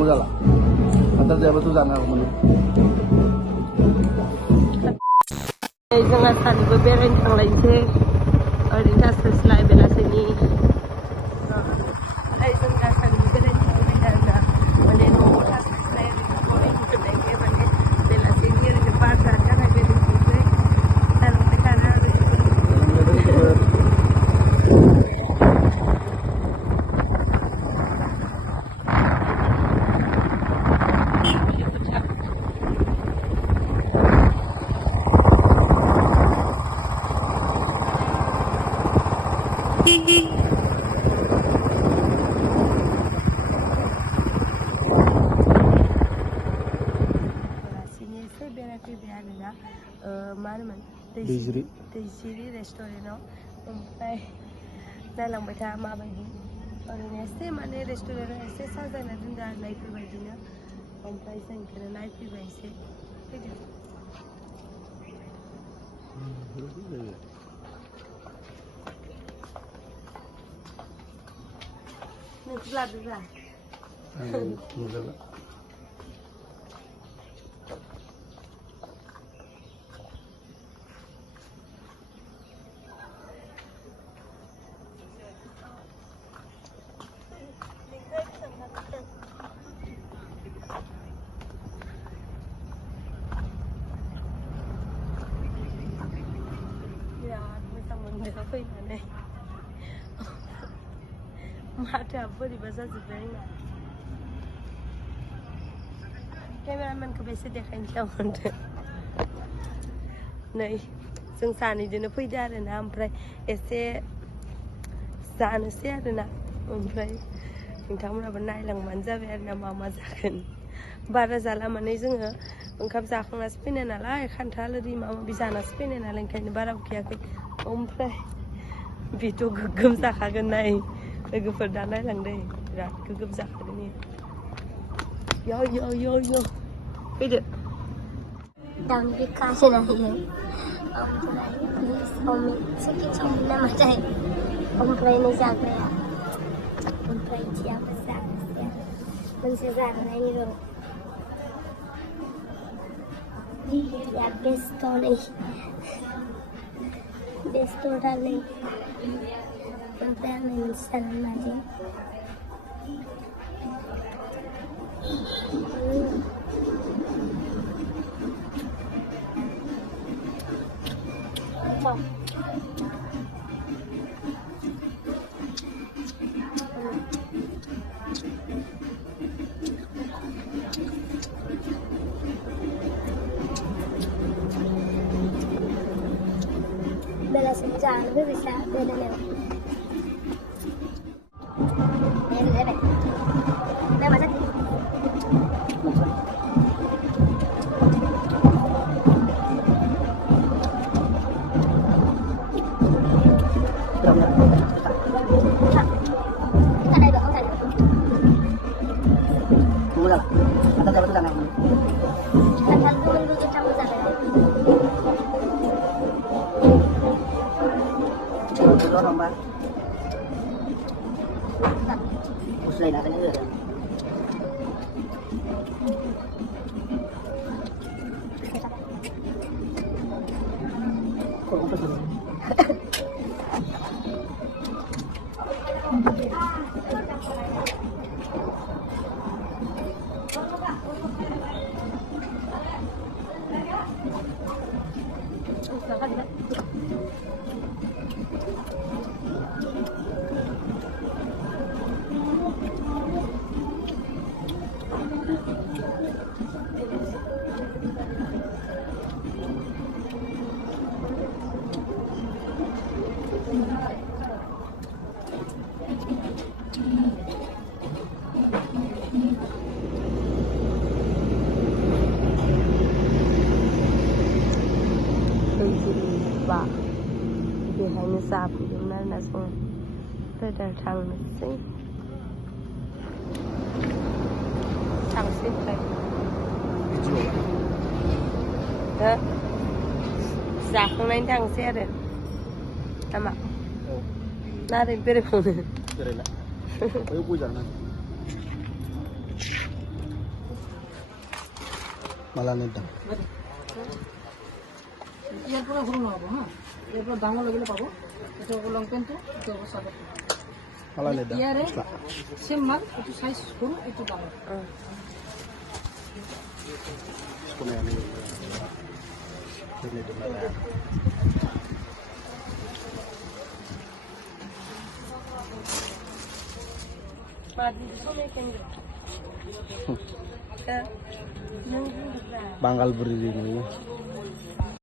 नंगौ जाला खान्थाल जायाबाथ' जानो हागौमोन जोंहा सानैबो बेरायनो थांलायनोसै ओरैनो थास्लायस्लाय बेलासिनि ओमफ्राय जों दा सानैबो बेरायनो थांबाय आरोना माने न'आव थास्लायस्लाय ओरैनो फरायनो मोननायखाय माने बेलासिनि ओरैनो बार जानो थाखाय बेरायनोसै जालांबाय थानो आरो मा होनोमोन दैजिरि रेस्टुरेन्टआव ओमफ्राय नायलांबाय था माबायदि ओरैनो एसे माने रेस्टुरेन्टआव एसे साजायना दोनदो आरो नायफैबायदिनो ओमफ्राय जों बेखौनो नायफैबाय एसे फैदो नोंसोर लादो दा फैनानै माथोआ बोरैबा जाजोब्बाय आंना केमेरामेनखौबो एसे देखायनोसै आं होनदों नै जों सानैजोंनो फैदो आरोना ओमफ्राय एसे जानोसै आरोना ओमफ्राय नोंथांमोनाबो नायलांबानो जाबाय आरोना मा मा जागोन बारा जाला माने जोङो ओंखाम जाखांनासो फैनाय नालाय खान्थाल ओरै माबा माबि जानासो फैनाय नालाय ओंखायनो बारा उखैयाखै ओमफ्राय बेथ' गोगोम जाखागोन नाय लोगोफोर दा नायलांदो बिराद गोगोम जाखागोन यो फैदो दाउनि बिखा होना होयो ओमफ्राय चावमिन चिकेन चावमिन नामाथाय ओमफ्राय नै जाग्राया ओमफ्राय इथियाबो जानोसै मोनसे जानायनि र' इथिया बेस्ट नै बेस्ट'रालै ओमफ्राय आं मोनसे जानो नाजों belaseni jangan bisa beda lewat. Ini. Nah, masak. Usulin natin yun. Kurang pa sila. Pak, dia hanya sapi yang nak semua terdatang nasi, tangsi kayak, zakung lain tangsi ada, sama, nari beri pun, beri lah, ayo pujan lah, malah nida. ইয়ার পরে ঘুরনো হবো হ্যাঁ এরপর ডাঙর লাগলে পাবো এটা হলো long pant এটা হলো সাদা Malah nida. ইয়ারে সেম মাল একটু সাইজ করুন একটু দাম Sekolah ini. Ini dulu. Banggal berdiri ini.